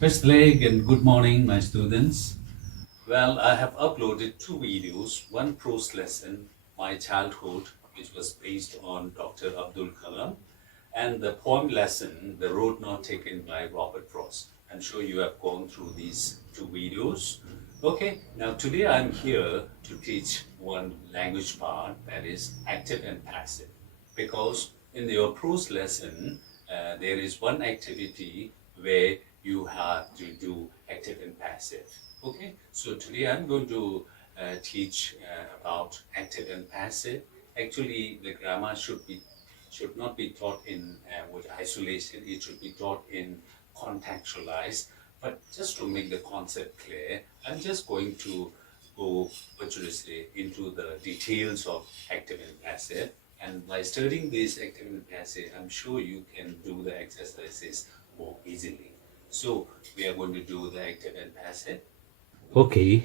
First leg and good morning, my students. Well, I have uploaded two videos, one prose lesson, My Childhood, which was based on Dr. Abdul Kalam, and the poem lesson, The Road Not Taken by Robert Frost. I'm sure you have gone through these two videos. Okay, now today I'm here to teach one language part, that is active and passive, because in your prose lesson, there is one activity where you have to do active and passive. Okay, so today I'm going to teach about active and passive. Actually, the grammar should not be taught in with isolation. It should be taught in contextualized. But just to make the concept clear, I'm just going to go, what should I say, into the details of active and passive. And by studying this active and passive, I'm sure you can do the exercises more easily. So we are going to do the active and passive. Okay,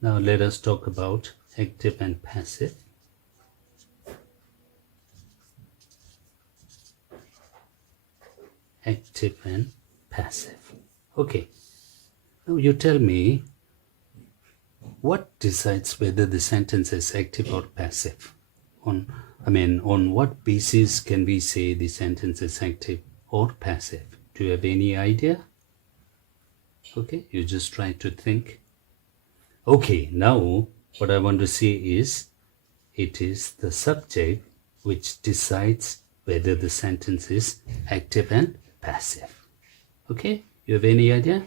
now let us talk about active and passive. Active and passive. Okay, now you tell me, what decides whether the sentence is active or passive? On what basis can we say the sentence is active or passive? Do you have any idea? Okay, you just try to think. Okay, now what I want to say is, it is the subject which decides whether the sentence is active and passive. Okay, you have any idea?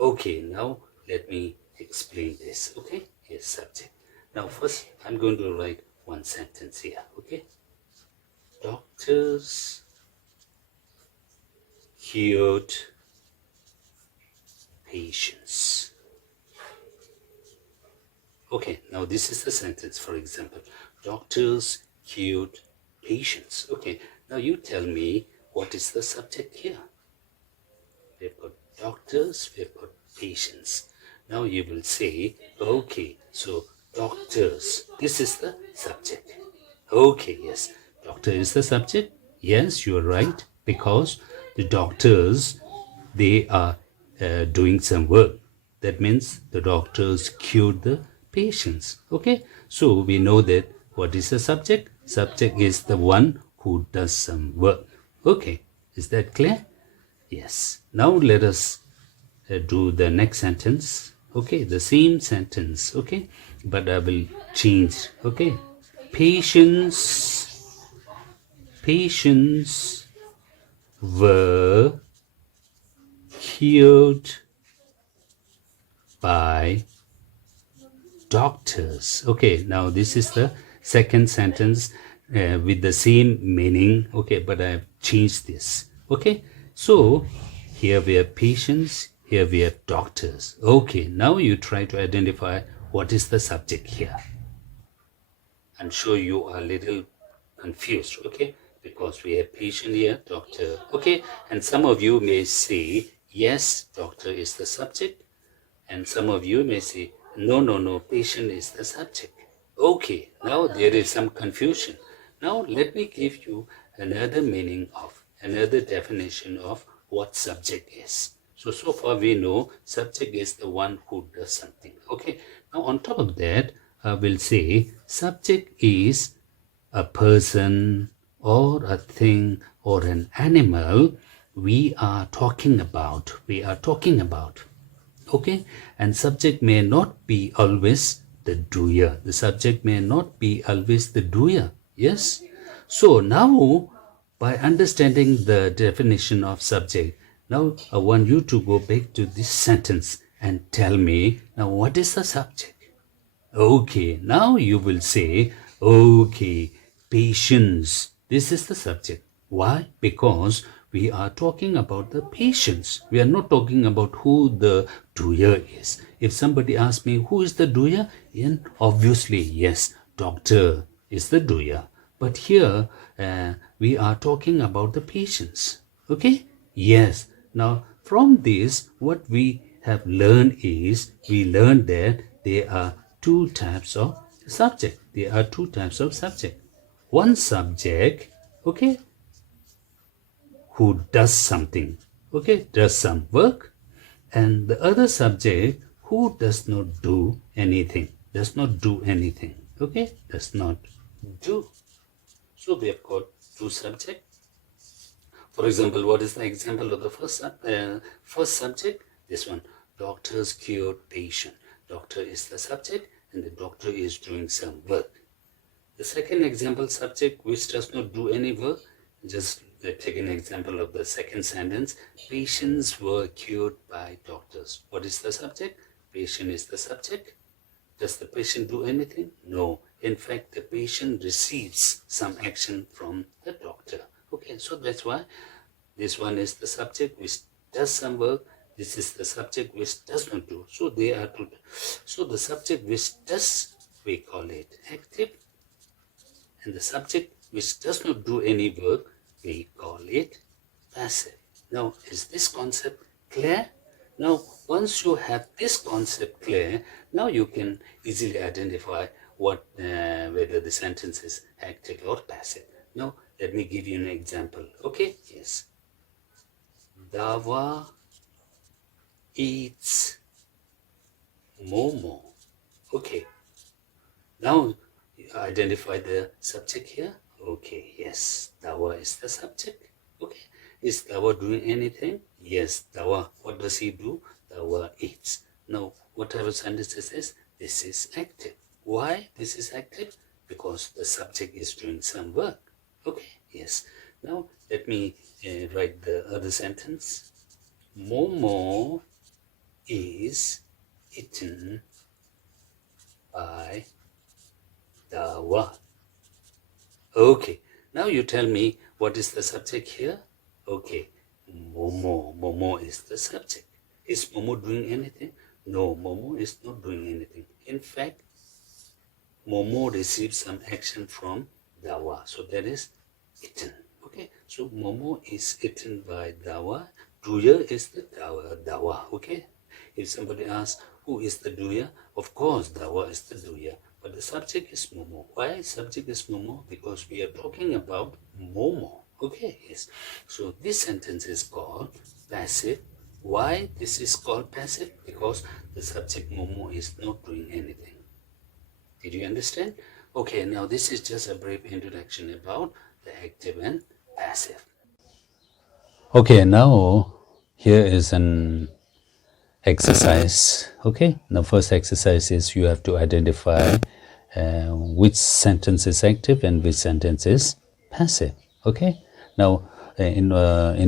Okay, now let me explain this. Okay, here's subject. Now first I'm going to write one sentence here. Okay, doctors cured patients. Okay, now this is the sentence. For example, doctors cured patients. Okay, now you tell me, what is the subject here? We've got doctors, we've got patients. Now you will say, okay, so doctors, this is the subject. Okay, yes, doctor is the subject. Yes, you are right, because the doctors, they are doing some work. That means the doctors cured the patients. Okay, so we know that what is the subject? Subject is the one who does some work. Okay, is that clear? Yes. Now let us do the next sentence. Okay, the same sentence. Okay, but I will change. Okay, patients were cured by doctors. Okay, now this is the second sentence with the same meaning. Okay, but I have changed this. Okay, so here we have patients, here we have doctors. Okay, now you try to identify what is the subject here. I'm sure you are a little confused, okay, because we have patient here, doctor. Okay, and some of you may say, yes, doctor is the subject, and some of you may say, no, patient is the subject. Okay, now there is some confusion. Now let me give you another meaning of, another definition of what subject is. So far we know subject is the one who does something. Okay, now on top of that, I will say subject is a person or a thing or an animal we are talking about. Okay, and subject may not be always the doer. The subject may not be always the doer. Yes, so now by understanding the definition of subject, now I want you to go back to this sentence and tell me, now what is the subject? Okay, now you will say, okay, patience. This is the subject. Why? Because we are talking about the patients. We are not talking about who the doer is. If somebody asks me, who is the doer? Then obviously, yes, doctor is the doer. But here, we are talking about the patients. Okay? Yes. Now, from this, what we have learned is, we learned that there are two types of subject. One subject, okay, who does something. okay, does some work. And the other subject who does not do anything, okay, does not do. So we have got two subjects. For example, what is the example of the first subject? This one, doctors cured patient. Doctor is the subject and the doctor is doing some work. The second example subject which does not do any work, just take an example of the second sentence. Patients were cured by doctors. What is the subject? Patient is the subject. Does the patient do anything? No. In fact, the patient receives some action from the doctor. Okay, so that's why this one is the subject which does some work. This is the subject which does not do. So they are two. So the subject which does, we call it active. And the subject which does not do any work, we call it passive. Now, is this concept clear? Now, once you have this concept clear, now you can easily identify whether the sentence is active or passive. Now, let me give you an example. Okay? Yes. Dawa eats Momo. Okay. Now, identify the subject here. Okay, yes, Dawa is the subject. Okay, is Dawa doing anything? Yes, Dawa. What does he do? Dawa eats. Now, what type of sentence is this? This is active. Why this is active? Because the subject is doing some work. Okay, yes. Now, let me write the other sentence. Momo is eaten by Dawa. Okay, now you tell me what is the subject here? Okay, Momo. Momo is the subject. Is Momo doing anything? No, Momo is not doing anything. In fact, Momo receives some action from Dawa. So that is eaten. Okay, so Momo is eaten by Dawa. Doer is the Dawa. Okay, if somebody asks who is the doer, of course Dawa is the doer. But the subject is Momo. Why subject is Momo? Because we are talking about Momo. Okay, yes. So this sentence is called passive. Why this is called passive? Because the subject Momo is not doing anything. Did you understand? Okay, now this is just a brief introduction about the active and passive. Okay, now here is an exercise. Okay, now first exercise is you have to identify which sentence is active and which sentence is passive. Okay, now in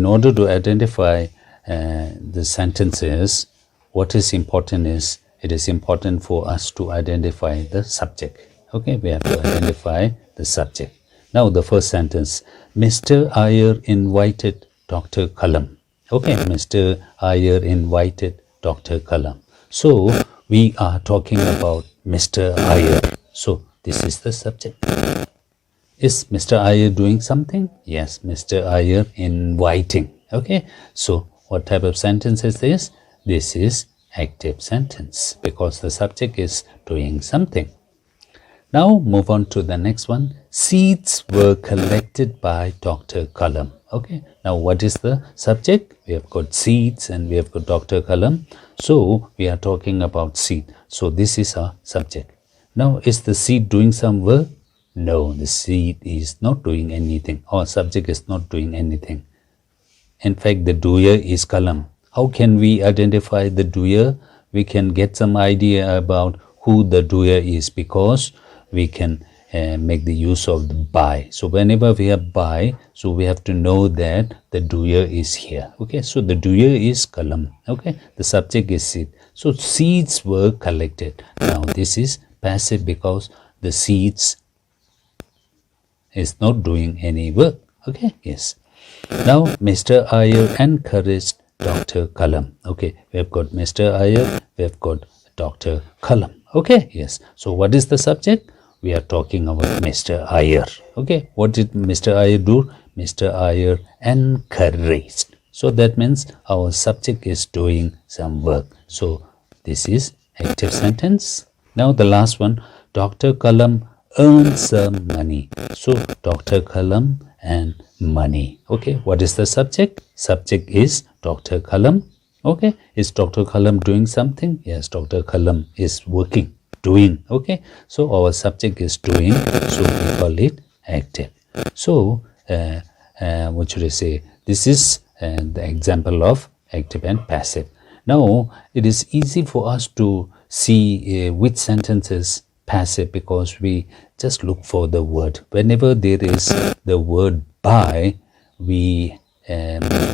order to identify the sentences, what is important is it is important for us to identify the subject. Okay, we have to identify the subject. Now the first sentence, Mr. Iyer invited Dr. Kalam. Okay, Mr. Iyer invited Dr. Kalam. So we are talking about Mr. Iyer. So this is the subject. Is Mr. Iyer doing something? Yes, Mr. Iyer inviting. Okay, so what type of sentence is this? This is active sentence because the subject is doing something. Now move on to the next one. Seeds were collected by Dr. Kalam. Okay, now what is the subject? We have got seeds and we have got Dr. Kalam. So we are talking about seed. So this is our subject. Now is the seed doing some work? No, the seed is not doing anything. Our subject is not doing anything. In fact, the doer is Kalam. How can we identify the doer? We can get some idea about who the doer is because we can make the use of the by. So whenever we have by, so we have to know that the doer is here. Okay, so the doer is Kalam. Okay, the subject is seed. So seeds were collected. Now this is passive because the seeds is not doing any work. Okay, yes. Now Mr. Iyer encouraged Dr. Kalam. Okay, we have got Mr. Iyer, we have got Dr. Kalam. Okay, yes. So what is the subject? We are talking about Mr. Iyer. Okay, what did Mr. Iyer do? Mr. Iyer encouraged. So that means our subject is doing some work. So this is active sentence. Now the last one, Dr. Kalam earned some money. So Dr. Kalam and money. Okay, what is the subject? Subject is Dr. Kalam. Okay, is Dr. Kalam doing something? Yes, Dr. Kalam is working, doing. Okay, so our subject is doing, so we call it active. So, what should I say? This is the example of active and passive. Now, it is easy for us to see which sentence is passive because we just look for the word. Whenever there is the word by, we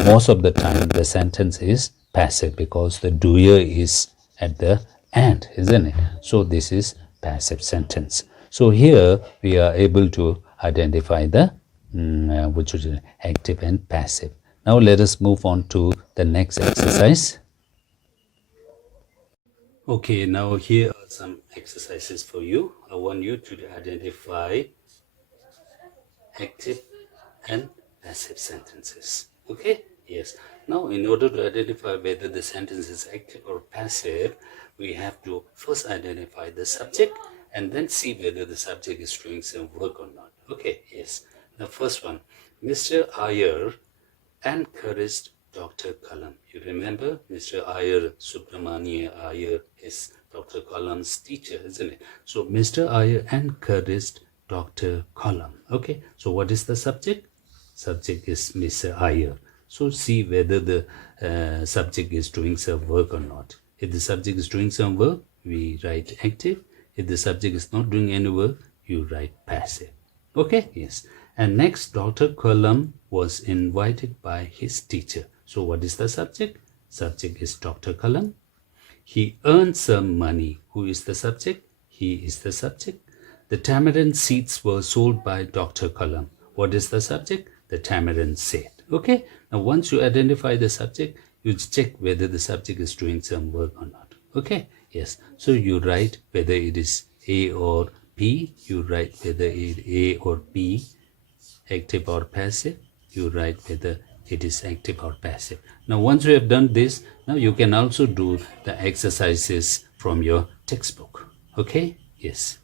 most of the time the sentence is passive because the doer is at the end, isn't it? So this is passive sentence. So here we are able to identify the which is active and passive. Now let us move on to the next exercise. Okay, now here are some exercises for you. I want you to identify active and passive sentences. Okay? Yes. Now, in order to identify whether the sentence is active or passive, we have to first identify the subject and then see whether the subject is doing some work or not. Okay? Yes. The first one, Mr. Iyer encouraged Dr. Kalam. You remember Mr. Iyer, Subramania Iyer is Dr. Kalam's teacher, isn't it? So Mr. Iyer encouraged Dr. Kalam. Okay, so what is the subject? Subject is Mr. Iyer. So see whether the subject is doing some work or not. If the subject is doing some work, we write active. If the subject is not doing any work, you write passive. Okay, yes. And next, Dr. Kalam was invited by his teacher. So what is the subject? Subject is Dr. Kalam. He earned some money. Who is the subject? He is the subject. The tamarind seeds were sold by Dr. Kalam. What is the subject? The tamarind seed. Okay. Now once you identify the subject, you check whether the subject is doing some work or not. Okay. Yes. So you write whether it is A or P. You write whether it is A or P, active or passive. You write whether it is active or passive. Now once you have done this, now you can also do the exercises from your textbook. Okay. Yes.